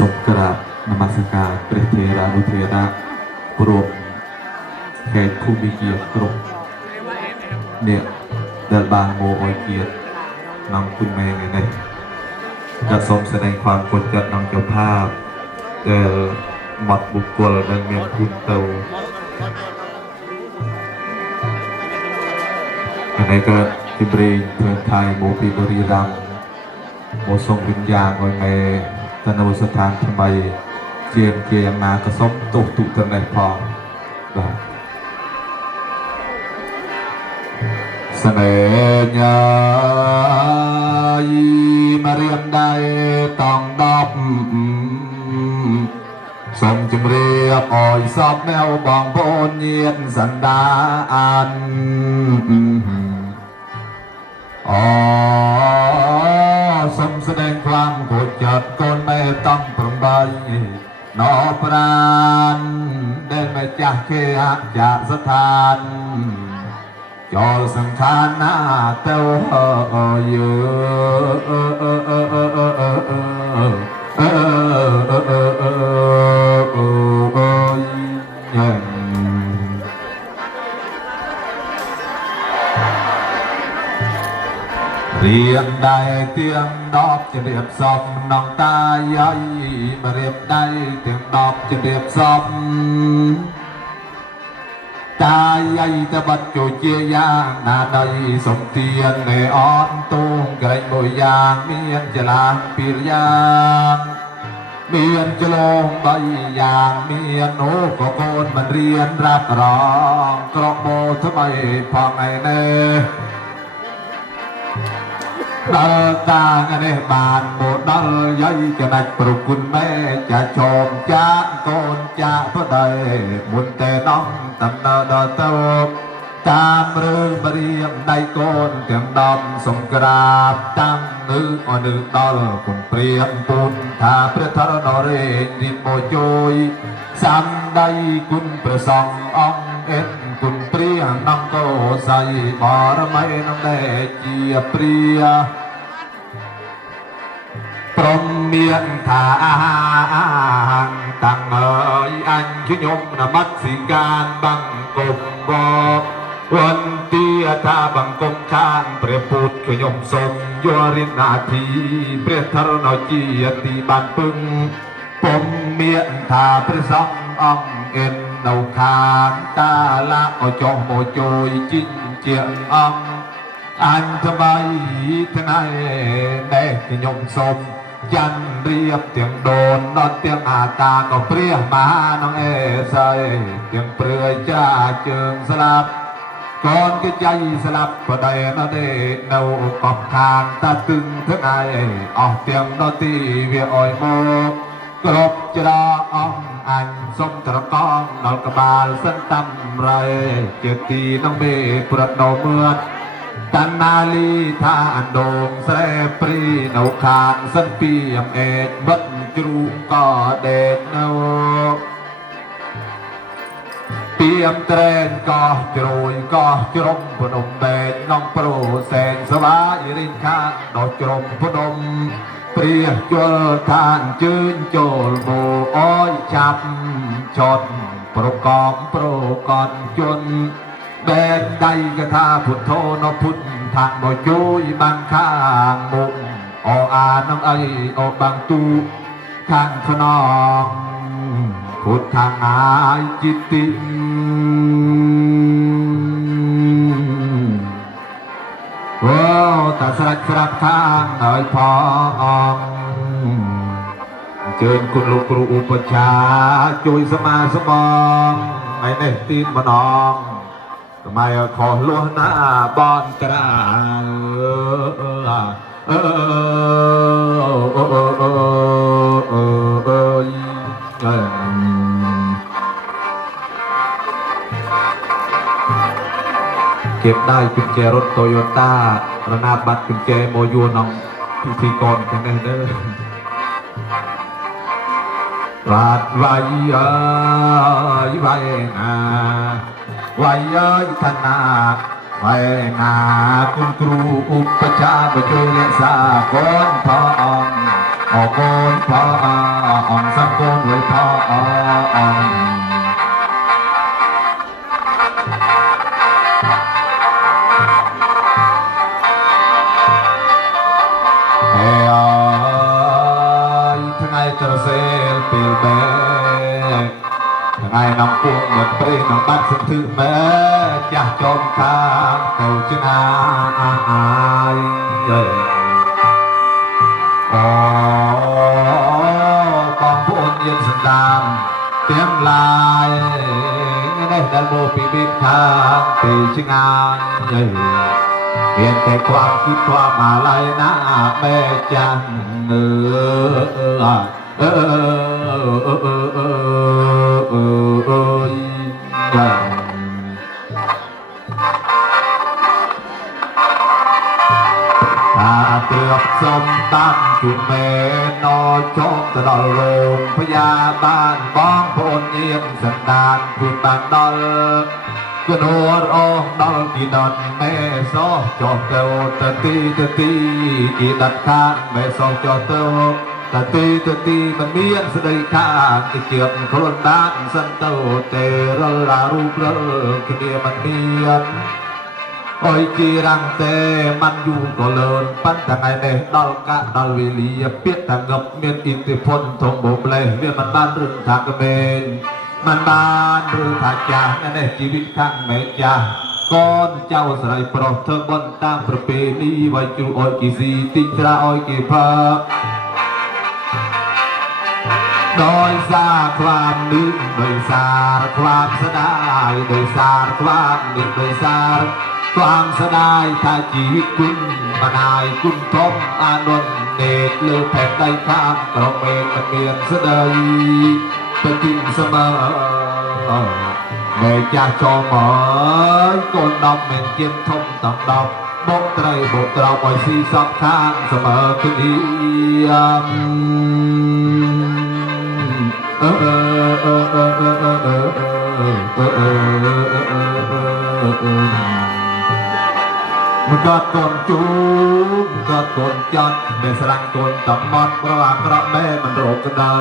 สมกราบนมัสการพระเทราบุเทระปรมแขกผู้มิเกียรตกรมเนี่ยเดินบางโมออยเกียรตนำคุณแม่ไงเนี่ยจะสมแสดงความกดจัดนำเจ้าภาพเจอหมดบุคคลดังเมียนคุณเตาอันนี้ก็ทิบรีเทินไทยโมปีบริรัมโมทรงวิญญาณไว้แม่ ទៅនៅស្ថានថ្មីជាងជាយ៉ាងណាក៏សូមទោសទុតិនេះផងបាទសនេញាយមករៀនដៃតងដប់សូមជម្រាបអោយសពនៅបងប្អូនញាតិសន្តានអូ ทรงแสดงคลังโปรดจัดกนไม่ต้องปรงบานอปรานเดินไปจากเคหะจากสถานจอสังขารหน้าเต้าเออยอ ទៀងដប់ជ្រាបសំនងតាយាយបរៀបដៃទៀងដប់ជ្រាបសំតាយាយតបាត់ចូលជាយ៉ាងណាដៃសំទៀននៃអនទូងក្រែងមួយយ៉ាងមានចលាងពីរយ៉ាងមានចលងបីយ៉ាងមានអូក៏កូនមិនរៀនរ៉ាប់រងក្រមោថ្មីផងឯនេះ ដល់តាងនេះបានមកដល់យាយចដាច់ប្រគុណម៉ែចាចោមចាកកូនចាកប្តីមុនតែនំតំណដល់ទៅតាមរឿងបរៀងដៃកូនទាំងដំសំក្រាបតាំងនៅអនុដល់គុំព្រៀងពុនថាព្រះធរណរេរៀបមកជួយសំដៃគុណព្រះសង្ឃអង្គអិនគុណព្រានំកោស័យបរមីនំដែលជាព្រា ព្រមមានថាតាំងអើយអញខ្ញុំនមស្ការបង្គុំបកវន្ទាថាបង្គំខានព្រះពុទ្ធខ្ញុំសូមយករិទ្ធនាធីព្រះធរណជាទីបានពឹងពុំមានថាព្រះសង្ឃអង្គអិននៅខាងតាឡាអចុះមកជួយជីងជាអង្គ អញថ្មីថ្ងៃនេះខ្ញុំសូម ចាន់រៀបទាំងដូនដល់ទាំងអាតាក៏ព្រះមហានងអេស័យទាំងព្រឿយចាជើងស្លាប់កូនគេចៃស្លាប់បដិណទេនៅកប់ខាងតាទឹងថ្ងៃអស់ទាំងដទីវាអយមកគ្រប់ច្រាអង្គអញសុំត្រកងដល់ក្បាលសិនតំរៃជាទីនឹងមេប្រត់នៅមឿន តណាលីថាអណ្ដូងស្រែព្រីនៅខាងសិនពីអំអេតបិទជ្រូកក៏ដេកនៅពីអំត្រែនក៏ជ្រួយក៏ជ្រុំភ្នំបែកនំប្រូសែងសវាយរិញខាងដល់ជ្រុំភ្នំព្រះជលឋានជើញចូលមកអើយចាប់ចត់ប្រកំប្រកនជន់ បែកដៃកថាពុទ្ធោណពុទ្ធថាមកជួយបាំងខាងមុខអអានឹងអីអបាំងទូខាងខ្នងពុទ្ធាអាយចិត្តទីអូតាស្រេចប្រាប់ខាងហើយផងអញ្ជើញគុណលោកគ្រូឧបជាជួយសមាសមងថ្ងៃនេះទីម្ដង ไมขอลวงหน้าบอนกระเอเก็บได้กุญแจรถโตโยต้าระนาบบัตรกุญแจโมยูนองพิธีกรกันแน่เด้อราดไว้เอ้ยไว้นา វាយាយកណាហើយណាគុណគ្រូឧបចារមកជួយរក្សាកូនផងអង្គអរគុណផងអង្គសង្គមលុយផងអង្គ នំពួងមិនព្រៃនឹងបាត់សុទ្ធឺមើចាស់ចំតាទៅជាណាអាយយេអូកំពួនយិនសន្តានទាំងឡាយនេះដែលមកពីបេកថាពីជាងាយយេមានតែความคิดความอะไรนะแม่จันเออเออเออเออ un la ta tước xong tam chuyện mẹ nó chôn từ đầu lồn phải gia tan bóng hồn nhiên sẵn đàn quyền bàn đol quyền hồn ô đol kỳ đòn mẹ gió cho têu tơ ti tơ ti kỳ đặt khát mẹ gió cho têu តទីតទីមិនមានស្ដីថាគេជឿខ្លួនបានសិនទៅទេរលរូបរលគ្នាមិនមានអុយជារាំងទេបានយូរក៏លឿនប៉ុន្តែថ្ងៃនេះដល់កាក់ដល់វេលាពាក្យថាងឹបមានអ៊ីនទេផុនធំបម្លេះវាមិនបានរឹងថាក្មេងមិនបានឬថាចាស់នេះជីវិតខាងមេចាស់កូនចៅស្រីប្រុសធ្វើបន់តាមប្រពៃណីវាយជ្រូកអុយគេស៊ីទីច្រាអុយគេផឹក โดยสาความนึกโดยสารความสดายโดยสารความนึกโดยสารความสดายถ้าชีวิตคุณมานายคุณทมอานนท์เดชเลือแผ่นใดข้ามตรงเมนมันเมียนเสดยประกินเสมอเดชาชมเอ๋ยก้นดำเหม็นเจียนทมตำดำบกไตรบกเราปล่อยสีสับข้างเสมอคือดี មកកត់កូនជូមកត់កូនចាត់ដែលស្រឡាញ់កូនតំបត់ប្រអាក្រក់ម៉ែមិនរកក្តៅ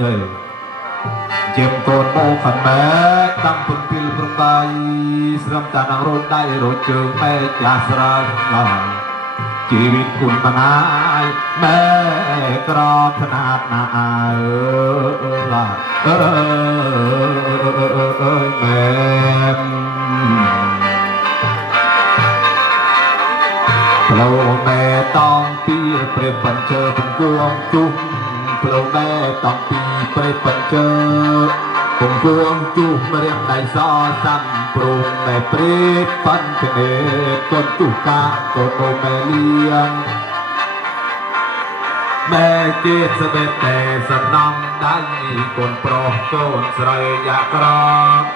យេជាមកូនមកខាងម៉ែតាំងពុនពីលប្របាយស្រំតានងរត់ដៃរត់ជើងម៉ែចាស់ស្រា ชีวิตคุณมทนายแม่กรอบขนาดนาเออเออเออเออแม่เราแม่ต้องปีเปรียบปันเจอเป็นกวงจุ้มเราแม่ต้องปีเปรียบปันเจอ គង្គួងជួសមរៀងដៃសសំព្រំតែព្រេតប៉ាន់គនេកូនទុកាកូនអូមែលៀងបែជាស្បេតតែសំណងដៃកូនប្រុសកូនស្រីយ៉ាក្រក់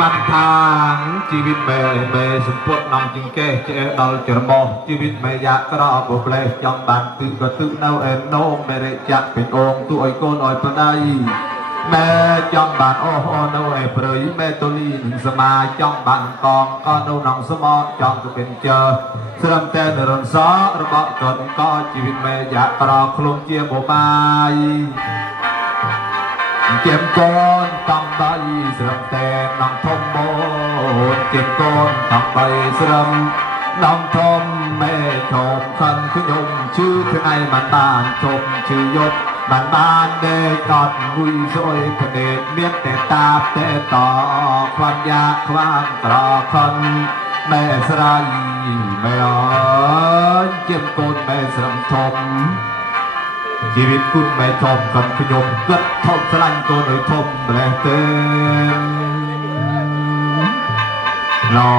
បាត់ខាងជីវិតមែមែសម្ពុតនំជាងកេះចេះដល់ច្រមុះជីវិតមែយ៉ាក្រក់បុប្លេះចង់បាត់ទឹកក៏ទឹកនៅឯនោមមេរេចាក់ពេញអងទូឲ្យកូនឲ្យប្តី មែចង់បានអូអូនៅឯព្រៃមែតូលីនឹងសមាចង់បានកងក៏នៅក្នុងសមចង់ទៅមានចើស្រឹមតែនរនសរបស់កូនក៏ជីវិតមែយ៉ាក្រខ្លួនជាបបាយជាកូនតំដៃស្រឹមតែនំធំបូនជាកូនតំដៃស្រឹមនំធំមែធំខឹងខ្ញុំជឿថ្ងៃមិនបានជុំជឿយប់ บ้านบ้านเด็กอดหุยสวยกระเด็ดเมียนแต่ตาเตะต่อความยากความตรอคนแม่สรายแม่ร้อนเจียมโกนแม่สรำทมชีวิตคุณแม่ทมกันพยมกึดทบสลันตัวหน่อยทมแรงเต็มนอ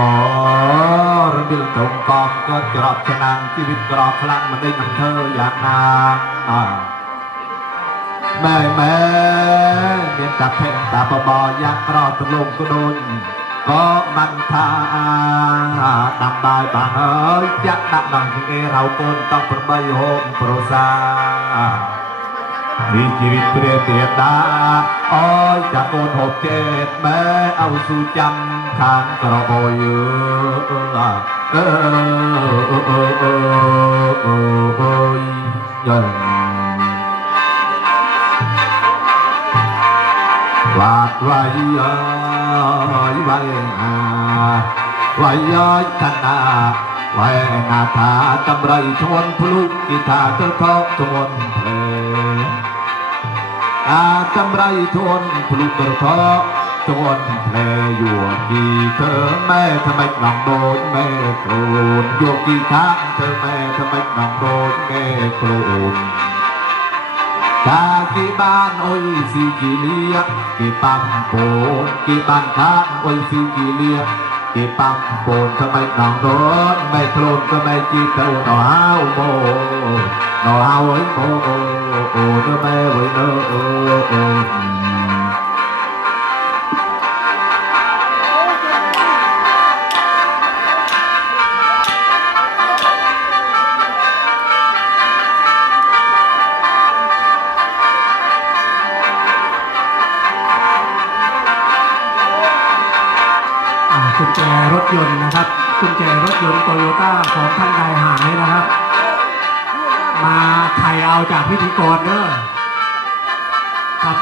ระเบิดตรงกองก็จะรับชนะชีวิตกรอบพลังมันได้นำเธออย่างนานอ่า ម៉ែម៉ែមានតាភេទតាបបយ៉ាងក្រទលំក៏ដូចក៏មិនថាដាំបាយបានហើយចាក់ដាក់ដល់ជារៅកូនតោះ8ហូបប្រសាវិជីវិតព្រះទេតាអើយចាកូនហូបចេតម៉ែអោស៊ូចាំខាងក្របយអើអើអើអើអើអើយើងវត្តវាយអើ வய்யா வயனா வய்யா தன்னா วายนาธาตำไรชวนพลุกิธาตะทอกชวนเพลตาตำไรชวนพลุตะทอกชวนเพลอยู่ดีเธอแม่ทำไมนงโดนแม่โกรธโยกี่ทางเธอแม่ทำไมนงโดนแม่โกรธ Kaki ban oi si kilia, ki pampon, ki ban khan oi si kilia, ki pampon cho mày nòng đốt, mày thôn cho mày chi tàu nó hao mồ, nó hao ấy mồ, ô ô cho mày với nó ô ô. รถยนต์นะครับกุญแจรถยนต์โตโยต้าของท่านใดหายนะครับ มาไถ่เอาจากพิธีกรเด้อครับ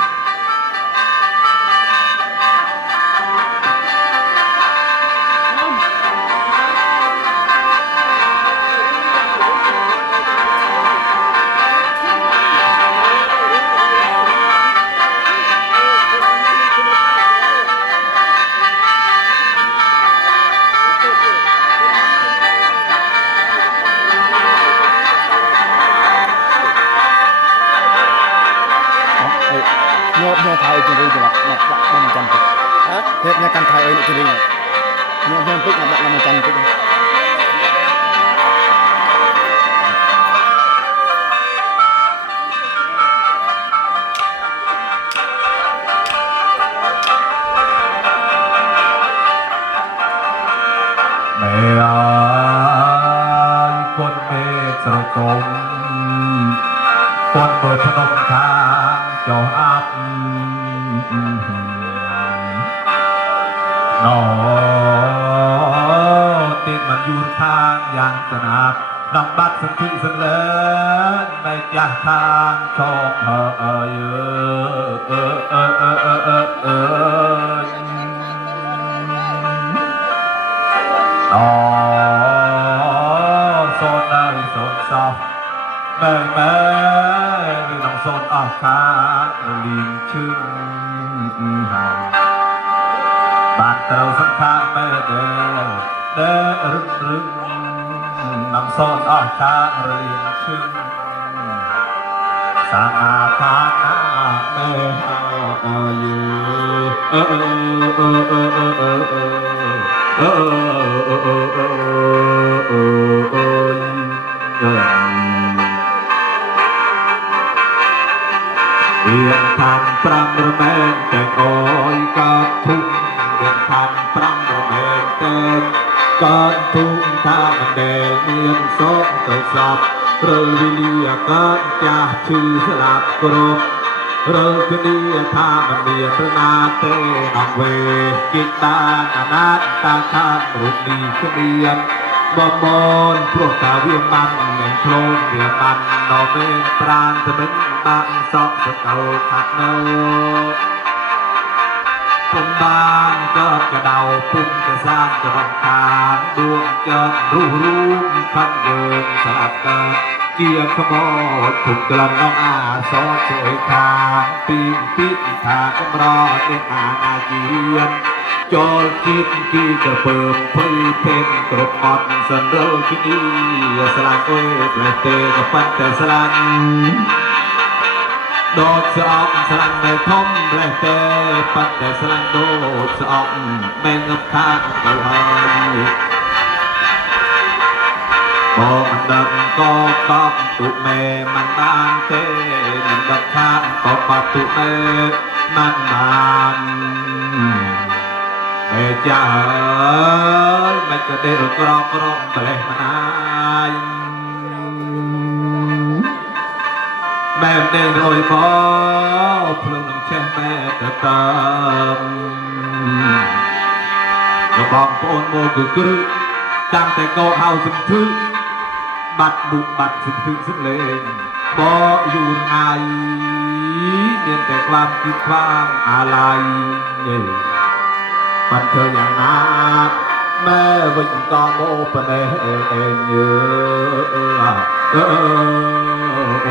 ញោមញោមថៃអីជិះទៅដាក់ដាក់ដាក់មិនចាំពេកហ៎ហេតុអ្នកកាន់ថៃអីជិះញោមញោមពេកដាក់ដាក់មិនចាំពេក ยุทางย่างสนาบนำบัตรสันทิสันเลินในจะทางชองเออเออเออเโซนเอ้ยโซอเมเมย์น้องโซนออกคาลิงชื่นบาดเตาสังขารเม่เด ដែលរឹងរឹងនំសូនអស់ខារលីងឈឹងសានាខាណាមែអើយអើអើអើអើអើអើអើអើអើអើអើអើអើរៀនឋាន5រមែងតែអើយកើតធុ កើតធុកថាមិនដែលមានសោកទៅស្លាប់រើវិលីកើតចាស់ឈឺស្លាប់គ្រប់រើគ្នាថាមិនមានទៅណាទេអង្វេគិតបានអនាតតាខាងរូបនេះគ្មានបំមនព្រោះតាវាមិននឹងខ្លួនវាមិនដល់ពេលប្រានទៅមិនបានសក់សកលខាត់នៅ ពុំបានកើតកដៅពុំកសាងក្រំខាងដួងកើតរូបរូបខំយើងស្លាប់កើតជាក្បត់ទុកក្លំងអាសតជួយខាងពីពីថាកំរនេះអាណាជាចូលជាតិគីក្រពើមភ័យពេកគ្រប់អត់សន្រុលគីស្លាប់អើយផ្លេះទេក៏ប៉ុន្តែស្លាប់ โดดสะออสลังแม่ทมแร่เตปัดแต่สลังโดดสะออแม่งับข้างไปบอกมันดังก็ตอบตุเมมันบานเตมันบับข้าก็ปัดตุเมมันมานเมจ้าไม่นจะได้กรอกกรองไปลมานา មែនទេរយមកភ្លឹងនឹងចេះមែទៅតាមរបងប្អូនមកគឺគ្រឹះចាំតែកោហៅសន្ធឹកបាត់មុខបាត់សន្ធឹកសលេង บอยู่ไงเมียนแต่ความคิดความอะไรเย่ปันเธออย่างนักแม่วิ่งกอ ส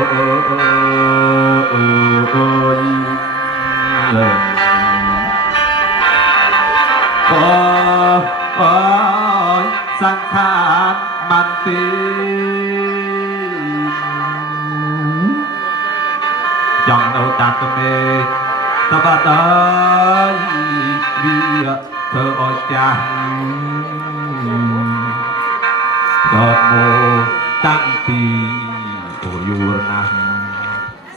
ังขารมันตีจังเอาตากเมตะบัดเอ้ยเวียเธออ่อยจังกอดโมตั้งปีโ อยู่นัง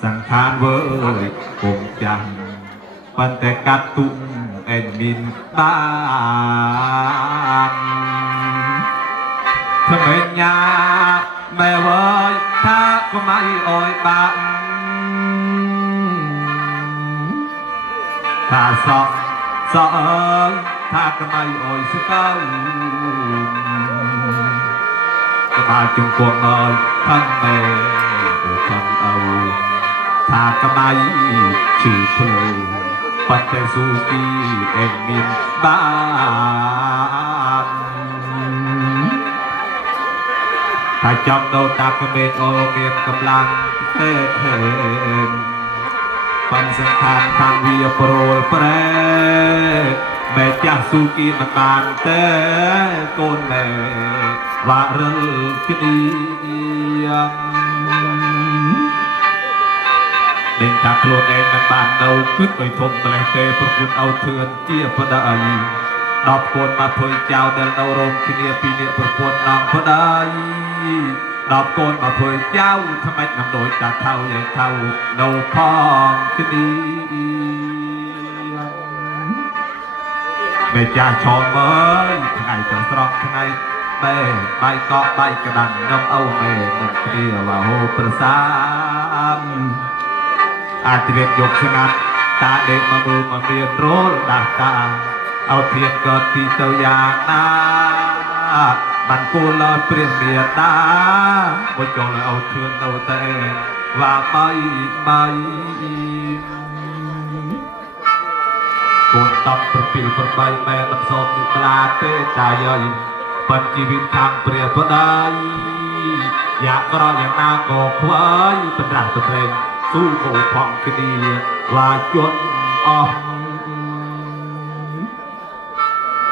สังขารเว้ยคงจังปันแต่กัดตุ้งเอ็นบินตามทำไมยาแม่เว้ยถ้าก็ไม่อ่อยบางถ้าสอบสอบถ้าก็ไม่อ่อยสักเก้าก็มาจุงกวงเอ่ยทั้งแม่ทั้งเม ទាំងអោថាក្បៃឈឺភ្លៅបតេសុគីអេមានបានថាចំដូតាក្បេតអូមានកម្លាំងហេហេបានសង្ខានខាងវាប្រូលប្រែបែចាស់ស៊ូគីមិនបានទេកូនម៉ែវ៉ារិលគីយ៉ា ปรแม่จ้าสุกีมันบานเต้โกนแม่ว่าเรื่องคิดดียัง ដេញថាខ្លួនឯងមិនបាននៅគិតដោយធំម្លេះទេប្រគុណឲ្យធឿនជាប្តីដល់គួនមកធ្វើចៅដែលនៅរោមគ្នាពីនេះប្រពន្ធនងប្តីដល់កូនមកធ្វើចៅថ្មិចនឹងដូចតាថៅយ៉ាងថៅនៅផងគ្នាមេចាស់ឆោមអើយថ្ងៃទៅស្រស់ថ្ងៃបែបាយកកបាយកដាំខ្ញុំអូមេនឹងគ្នាវ៉ាហូប្រសាម អាចត្រៀមយកស្ងាត់តាដេកមកមើលមកមានរលដាស់តាឲ្យធៀបក៏ទីទៅយ៉ាងណាបានគួរលើព្រះមេតាមកចង់ឲ្យធឿនទៅតែវ៉ាបីបីកូនតបប្រពីលប្របីបែមិនសោកនឹងខ្លាទេតាយាយបាត់ជីវិតខាងព្រះបដៃយ៉ាក្រយ៉ាងណាក៏ខ្វាយបណ្ដាស់ប្រព្រេង ស៊ូផងគ្នាវាជន់អស់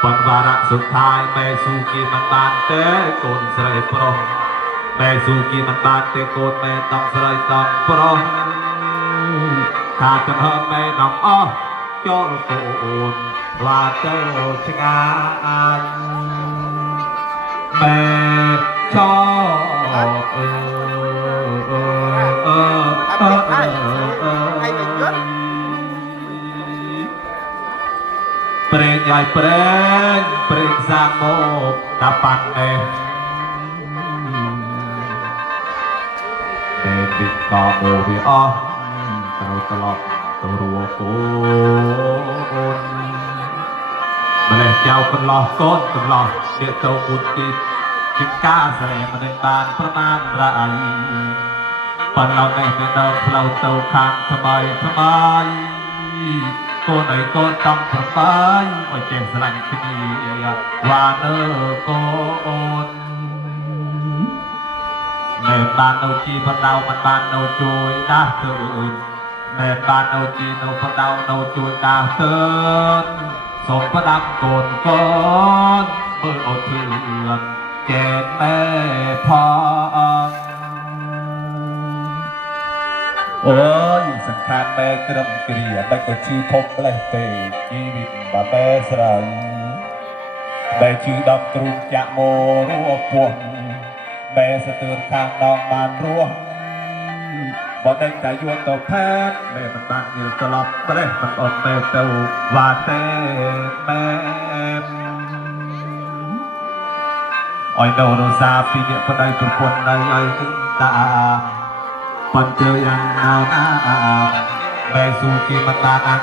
ប៉ុន្តែរកសុខាយបែស៊ូគីមិនបានទេកូនស្រីប្រុសបែស៊ូគីមិនបានទេកូនបែតង់ស្រីតង់ប្រុសថាទាំងហឹងបែនំអស់ចូលកូនឡាទៅឆ្ងាយបែចោអើ អើព្រេងយាយព្រេងព្រេងសាមកតាប៉ាន់អេទេទីកោអូវាអស់ត្រូវត្រឡប់ទៅរួកូនម្លេះចៅកន្លោះកូនកន្លោះជាទៅពុទ្ធទីជាការស្រែមិនបានប្រមាណរអី ប៉ុន្តែនេះទៅដល់ផ្លូវទៅខាងថ្មីថ្មីកូនអីកូនតំប្របាយឲ្យចេះស្រឡាញ់គ្នាវ៉ានើកូនមែនបាននៅជីបដៅមិនបាននៅជួយដាស់ទៅមែនបាននៅជីនៅបដៅនៅជួយដាស់ទៅសូមប្រដាប់កូនកូនមើលអត់ធឿនចែកម៉ែផង បែក្រំគ្រាមិនក៏ជឿភពផ្លេះទេជីវិតបាបែស្រ័យបែជឿដល់គ្រូចាក់មរួពោះបែស្ទើរខាងដល់បានព្រោះបើតែតែយល់ទៅផែនមែនមិនបានយល់ត្រឡប់ប្រេះមិនអត់មែនទៅវ៉ាទេមែនអយនៅរសាពីអ្នកប្តីប្រពន្ធនៅឲ្យតាបន្ទើយ៉ាងណា นานาเบสุกิมันตานัง